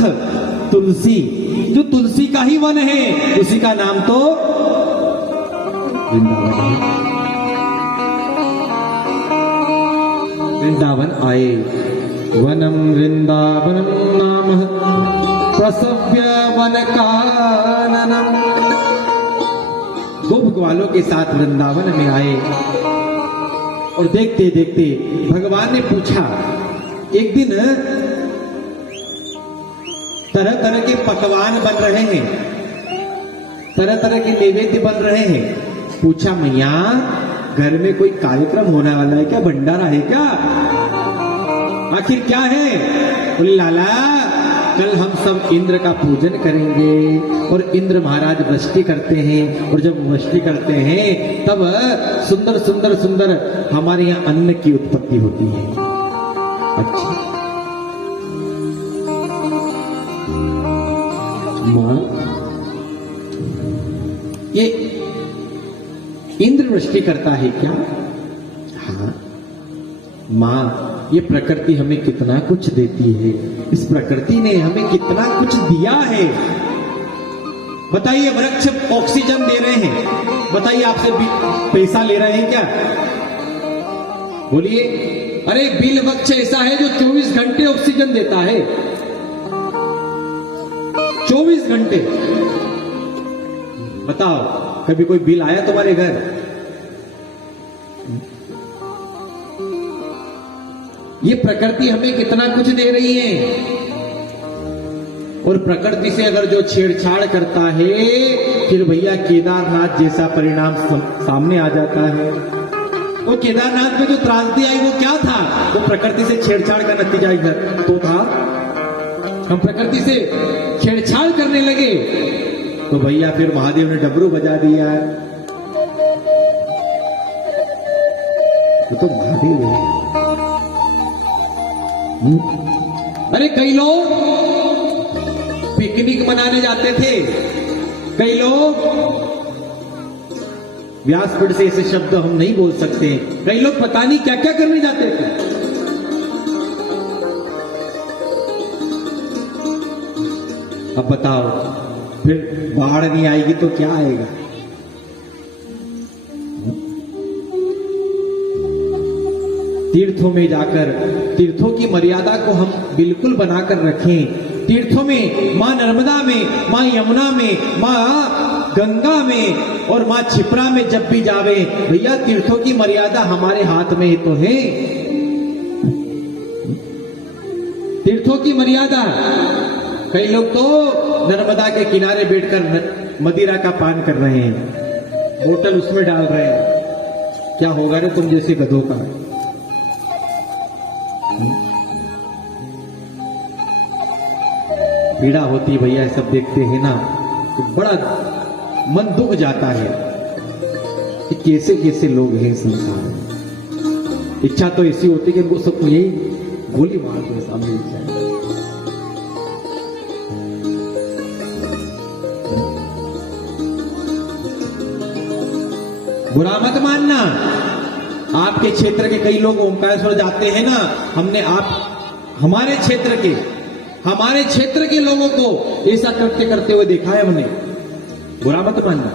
अर्थ तुलसी, जो तुलसी का ही वन है उसी का नाम तो वृंदावन है। वृंदावन आए, वनम वृंदावनम नाम प्रसव्य वन काननम। गोप ग्वालों के साथ वृंदावन में आए और देखते देखते भगवान ने पूछा, एक दिन तरह तरह के पकवान बन रहे हैं, तरह तरह के नैवेद्य बन रहे हैं। पूछा, मैया घर में कोई कार्यक्रम होने वाला है क्या, भंडारा है क्या, आखिर क्या है? बोले, लाला कल हम सब इंद्र का पूजन करेंगे और इंद्र महाराज वृष्टि करते हैं, और जब वृष्टि करते हैं तब सुंदर सुंदर सुंदर हमारे यहाँ अन्न की उत्पत्ति होती है। अच्छा मां, ये इंद्र वृष्टि करता है क्या? हाँ मां, ये प्रकृति हमें कितना कुछ देती है, इस प्रकृति ने हमें कितना कुछ दिया है। बताइए, वृक्ष ऑक्सीजन दे रहे हैं, बताइए आपसे पैसा ले रहे हैं क्या? बोलिए, अरे बिल वृक्ष ऐसा है जो 24 घंटे ऑक्सीजन देता है, 24 घंटे। बताओ, कभी कोई बिल आया तुम्हारे घर? ये प्रकृति हमें कितना कुछ दे रही है, और प्रकृति से अगर जो छेड़छाड़ करता है फिर भैया केदारनाथ जैसा परिणाम सामने आ जाता है। वो केदारनाथ में जो त्रासदी आई वो क्या था? वो प्रकृति से छेड़छाड़ का नतीजा इधर तो था। हम प्रकृति से छेड़छाड़ करने लगे तो भैया फिर महादेव ने डमरू बजा दिया। वो तो महादेव है। अरे कई लोग पिकनिक मनाने जाते थे, कई लोग, व्यासपीठ से ऐसे शब्द हम नहीं बोल सकते, कई लोग पता नहीं क्या क्या करने जाते थे। अब बताओ, फिर बाढ़ नहीं आएगी तो क्या आएगा? तीर्थों में जाकर तीर्थों की मर्यादा को हम बिल्कुल बनाकर रखें। तीर्थों में, मां नर्मदा में, मां यमुना में, मां गंगा में और मां क्षिप्रा में जब भी जावे, भैया तीर्थों की मर्यादा हमारे हाथ में ही तो है। तीर्थों की मर्यादा, कई लोग तो नर्मदा के किनारे बैठकर मदिरा का पान कर रहे हैं, बोतल उसमें डाल रहे हैं। क्या होगा रे तुम जैसे गधों का? पीड़ा होती भैया, सब देखते हैं ना तो बड़ा मन दुख जाता है कि कैसे कैसे लोग हैं संसार में। इच्छा तो ऐसी होती कि इनको सबको यही गोली मार दो सामने जाए। बुरा मत मानना, आपके क्षेत्र के कई लोग ओंकारेश्वर जाते हैं ना, हमने हमारे क्षेत्र के लोगों को ऐसा कृत्य करते हुए देखा है हमने, बुरा मत मानना।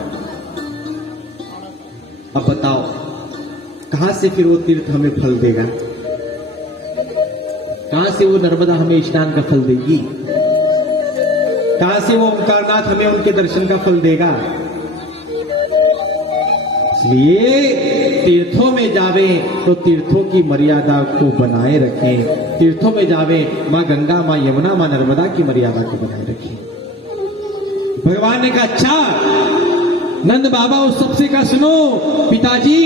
अब बताओ, कहां से फिर वो तीर्थ हमें फल देगा? कहां से वो नर्मदा हमें स्नान का फल देगी? कहां से वो ओंकारनाथ हमें उनके दर्शन का फल देगा? इसलिए तीर्थों में जावे तो तीर्थों की मर्यादा को बनाए रखें। तीर्थों में जावे, मां गंगा, मां यमुना, मां नर्मदा की मर्यादा को बनाए रखें। भगवान ने कहा, अच्छा नंद बाबा उस सबसे का सुनो, पिताजी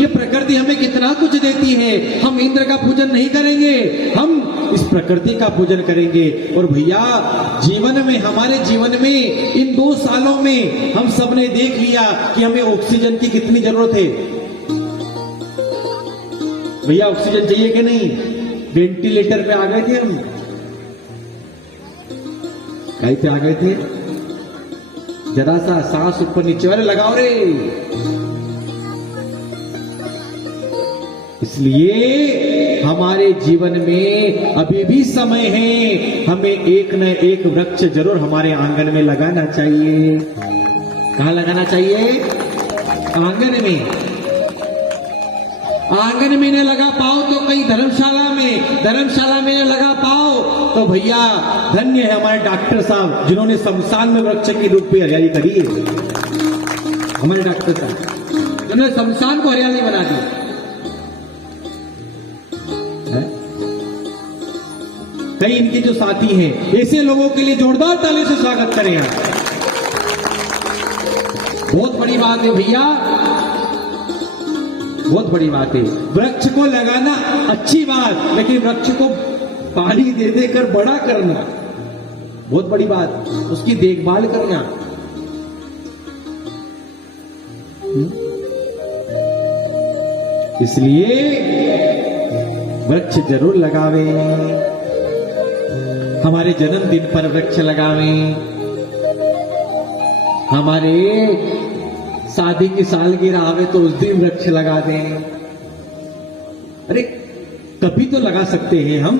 ये प्रकृति हमें कितना कुछ देती है, हम इंद्र का पूजन नहीं करेंगे, हम इस प्रकृति का पूजन करेंगे। और भैया जीवन में, हमारे जीवन में इन 2 सालों में हम सबने देख लिया कि हमें ऑक्सीजन की कितनी जरूरत है। भैया ऑक्सीजन चाहिए कि नहीं? वेंटिलेटर पे आ गए थे हम, कहीं पे आ गए थे, जरा सा सांस ऊपर नीचे वाले लगाओ रे। इसलिए हमारे जीवन में अभी भी समय है, हमें एक न एक वृक्ष जरूर हमारे आंगन में लगाना चाहिए। कहाँ लगाना चाहिए? आंगन में। आंगन में न लगा पाओ तो कहीं धर्मशाला में न लगा पाओ तो भैया धन्य है हमारे डॉक्टर साहब जिन्होंने शमशान में वृक्ष के रूप में हरियाली करी है। हमारे डॉक्टर साहब जिन्होंने शमशान को हरियाली बना दी है? कई इनके जो साथी हैं, ऐसे लोगों के लिए जोरदार ताली से स्वागत करें आप। बहुत बड़ी बात है भैया, बहुत बड़ी बात है। वृक्ष को लगाना अच्छी बात, लेकिन वृक्ष को पानी दे देकर बड़ा करना बहुत बड़ी बात, उसकी देखभाल करना। इसलिए वृक्ष जरूर लगावे, हमारे जन्मदिन पर वृक्ष लगावे, हमारे शादी की सालगिरह आवे तो उस दिन वृक्ष लगा दें। अरे कभी तो लगा सकते हैं हम।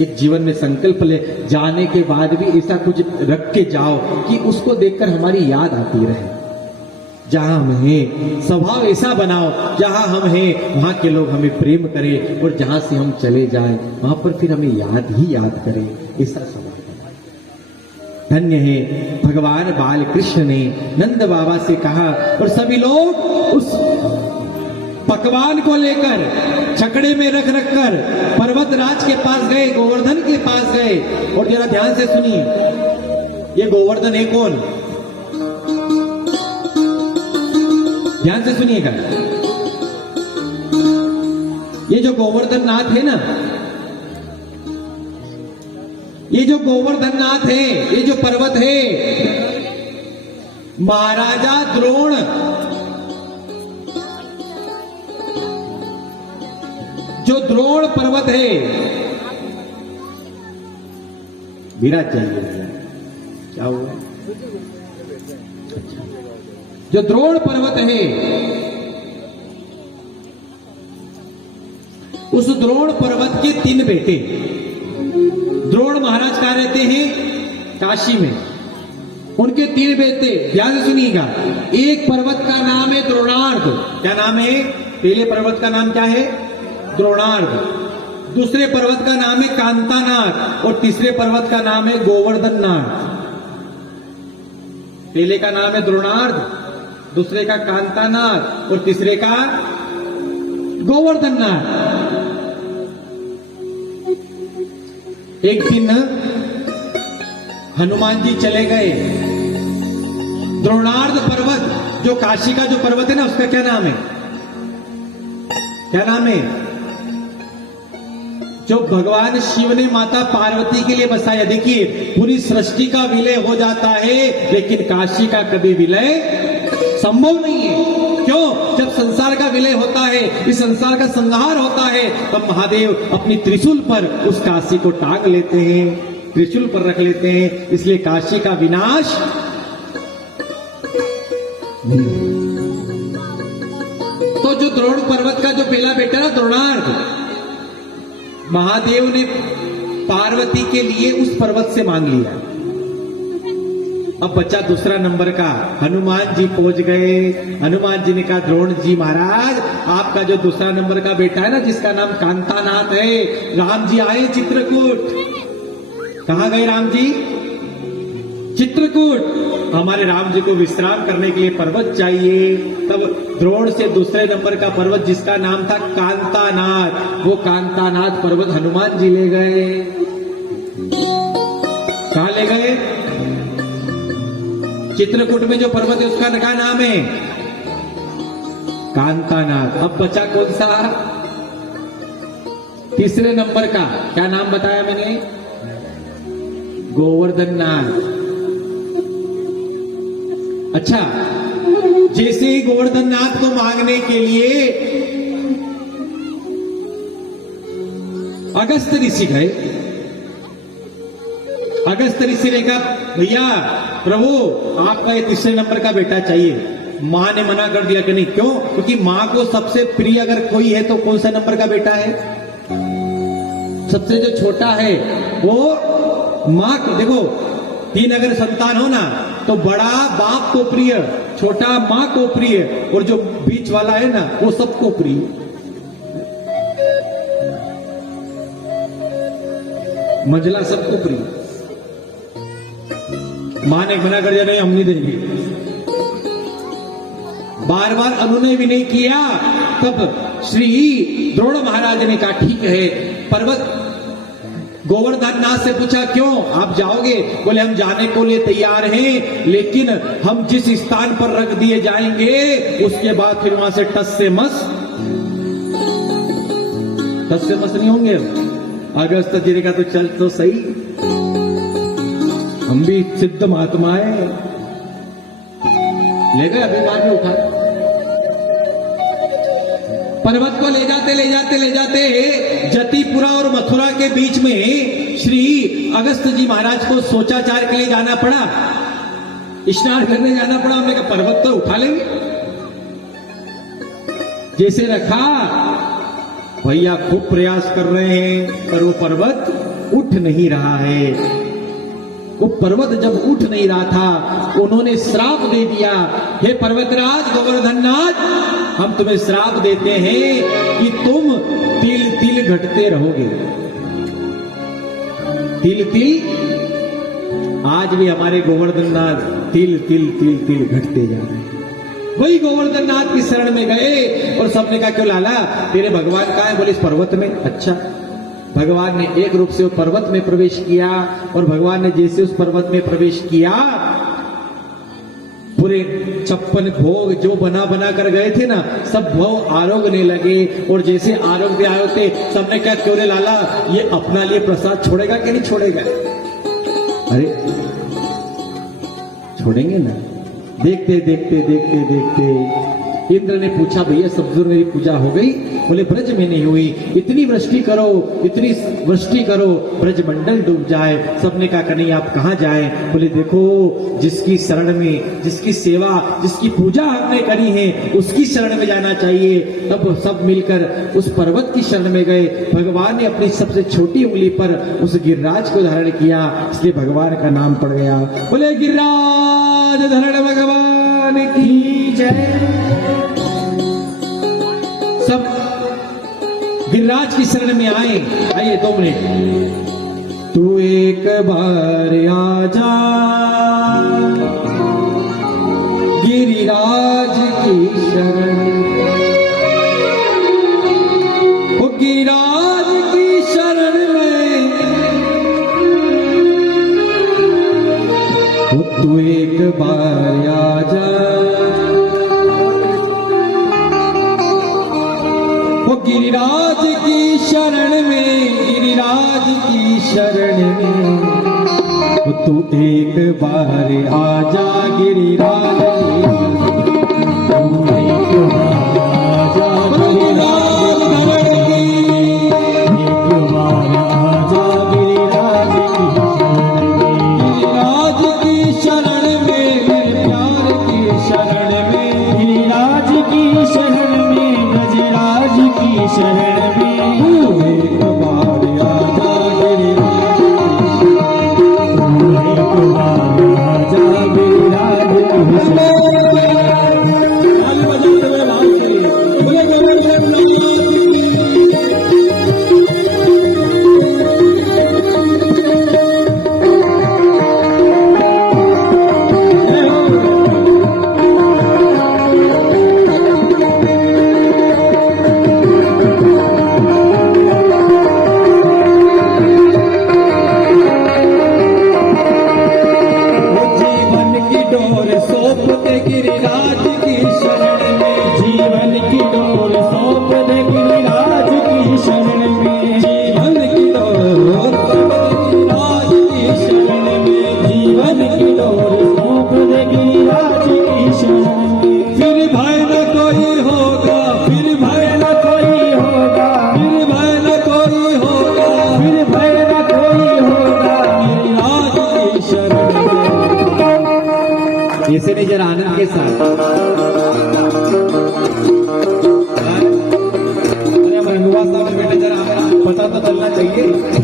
एक जीवन में संकल्प ले जाने के बाद भी ऐसा कुछ रख के जाओ कि उसको देखकर हमारी याद आती रहे। जहां हम हैं स्वभाव ऐसा बनाओ, जहां हम हैं वहां के लोग हमें प्रेम करें, और जहां से हम चले जाएं वहां पर फिर हमें याद ही याद करें। ऐसा स्वभाव धन्य है। भगवान बाल कृष्ण ने नंद बाबा से कहा, और सभी लोग उस पकवान को लेकर छकड़े में रख कर पर्वत राज के पास गए, गोवर्धन के पास गए। और जरा ध्यान से सुनिए, ये गोवर्धन है कौन? ध्यान से सुनिएगा। ये जो गोवर्धन नाथ है ना, ये जो गोवर्धन नाथ है, ये जो पर्वत है, महाराजा द्रोण जो द्रोण पर्वत है, विराट चाहिए क्या हुआ? जो द्रोण पर्वत है, उस द्रोण पर्वत के 3 बेटे। द्रोण महाराज कहाँ रहते हैं? काशी में। उनके 3 बेटे, ध्यान से सुनिएगा। एक पर्वत का नाम है द्रोणार्ध। क्या नाम है? पहले पर्वत का नाम क्या है? द्रोणार्ध। दूसरे पर्वत का नाम है कांतानाथ, और तीसरे पर्वत का नाम है गोवर्धननाथ। पहले का नाम है द्रोणार्ध, दूसरे का कांतानाथ, और तीसरे का गोवर्धननाथ। एक दिन हनुमान जी चले गए। द्रोणार्ध पर्वत, जो काशी का जो पर्वत है ना, उसका क्या नाम है? क्या नाम है? जो भगवान शिव ने माता पार्वती के लिए बसाया। देखिए, पूरी सृष्टि का विलय हो जाता है, लेकिन काशी का कभी विलय संभव नहीं है। क्यों? जब संसार का विलय होता है, इस संसार का संहार होता है, तब महादेव अपनी त्रिशूल पर उस काशी को टांग लेते हैं, त्रिशूल पर रख लेते हैं। इसलिए काशी का विनाश तो जो द्रोण पर्वत का जो पहला बेटा ना द्रोणार्ध, महादेव ने पार्वती के लिए उस पर्वत से मांग लिया। अब बच्चा दूसरा नंबर का हनुमान जी पहुंच गए। हनुमान जी ने कहा, द्रोण जी महाराज, आपका जो दूसरा नंबर का बेटा है ना, जिसका नाम कांतानाथ है, राम जी आए चित्रकूट। कहां गए राम जी? चित्रकूट। हमारे राम जी को विश्राम करने के लिए पर्वत चाहिए। तब द्रोण से दूसरे नंबर का पर्वत, जिसका नाम था कांतानाथ, वो कांतानाथ पर्वत हनुमान जी ले गए। कहां ले गए? चित्रकूट में जो पर्वत है उसका क्या नाम है? कांतानाथ। अब बचा कौन सा? तीसरे नंबर का। क्या नाम बताया मैंने? गोवर्धननाथ। अच्छा, जैसे ही गोवर्धननाथ को मांगने के लिए अगस्त ऋषि गए। अगस्त ऋषि ने कहा, भैया प्रभु, आपका ये तीसरे नंबर का बेटा चाहिए। मां ने मना कर दिया कि नहीं। क्यों? क्योंकि मां को सबसे प्रिय अगर कोई है तो कौन सा नंबर का बेटा है? सबसे जो छोटा है वो मां को। देखो 3 अगर संतान हो ना तो बड़ा बाप को प्रिय, छोटा मां को प्रिय, और जो बीच वाला है ना वो सबको प्रिय। मंझला सबको प्रिय। मां ने मना कर दिया, नहीं हम नहीं देंगे। बार बार अनुनय भी नहीं किया। तब श्री द्रोण महाराज ने कहा ठीक है। पर्वत गोवर्धन नाथ से पूछा क्यों आप जाओगे? बोले हम जाने को लिए तैयार हैं, लेकिन हम जिस स्थान पर रख दिए जाएंगे उसके बाद फिर वहां से टस से मस नहीं होंगे। अगस्त जी का तो चल तो सही, हम भी सिद्ध महात्मा है। ले गए अभिमान में उठा। पर्वत को ले जाते जतिपुरा और मथुरा के बीच में श्री अगस्त जी महाराज को सोचाचार के लिए जाना पड़ा, स्नान करने जाना पड़ा। हमने कहा पर्वत तो उठा लेंगे। जैसे रखा, भैया खूब प्रयास कर रहे हैं पर वो पर्वत उठ नहीं रहा है। वो पर्वत जब उठ नहीं रहा था उन्होंने श्राप दे दिया, हे पर्वतराज गोवर्धननाथ, हम तुम्हें श्राप देते हैं कि तुम तिल तिल घटते रहोगे। तिल तिल आज भी हमारे गोवर्धननाथ तिल तिल तिल तिल घटते जा रहे हैं। वही गोवर्धननाथ की शरण में गए और सबने कहा क्यों लाला तेरे भगवान कहाँ है? बोले इस पर्वत में। अच्छा, भगवान ने एक रूप से वो पर्वत में प्रवेश किया और भगवान ने जैसे उस पर्वत में प्रवेश किया, पूरे 56 भोग जो बना बना कर गए थे ना, सब भोग आरोगने लगे। और जैसे आरोग्य आए थे सबने क्या क्यों रे लाला ये अपना लिए प्रसाद छोड़ेगा कि नहीं छोड़ेगा? अरे छोड़ेंगे ना। देखते देखते देखते देखते इंद्र ने पूछा भैया सब दूर मेरी पूजा हो गई? बोले ब्रज में नहीं हुई। इतनी वृष्टि करो, इतनी वृष्टि करो ब्रज मंडल डूब जाए। सबने कहा नहीं आप कहां जाए? बोले देखो जिसकी शरण में, जिसकी सेवा, जिसकी पूजा हमने करी है उसकी शरण में जाना चाहिए। तब सब मिलकर उस पर्वत की शरण में गए। भगवान ने अपनी सबसे छोटी उंगली पर उस गिरिराज को धारण किया, इसलिए भगवान का नाम पड़ गया। बोले गिरिराज धरण भगवान की जय। सब गिरिराज की शरण में आए। आइए 2 मिनट। तू एक बार आजा गिरिराज की शरण, ओ गिरिराज की शरण में, ओ तू एक बार आजा गिरिराज की शरण में, गिरिराज की शरण में, तू एक बार आजा गिरिराज की, तू एक बार आजा गिरिराज की, एक बार आजा गिरिराज की शरण में, गिरिराज की शरण में, मेरे प्यार की शरण में, गिरिराज की शरण में, गजराज की शरण में, तू एक बार आजा गिरिराज की, तू एक बार आजा गिरिराज की शरण में। ऐसे नहीं, जरा आनंद के साथ। अरे हम रंगवा साहब बेटे, जरा हमें पता तो चलना चाहिए।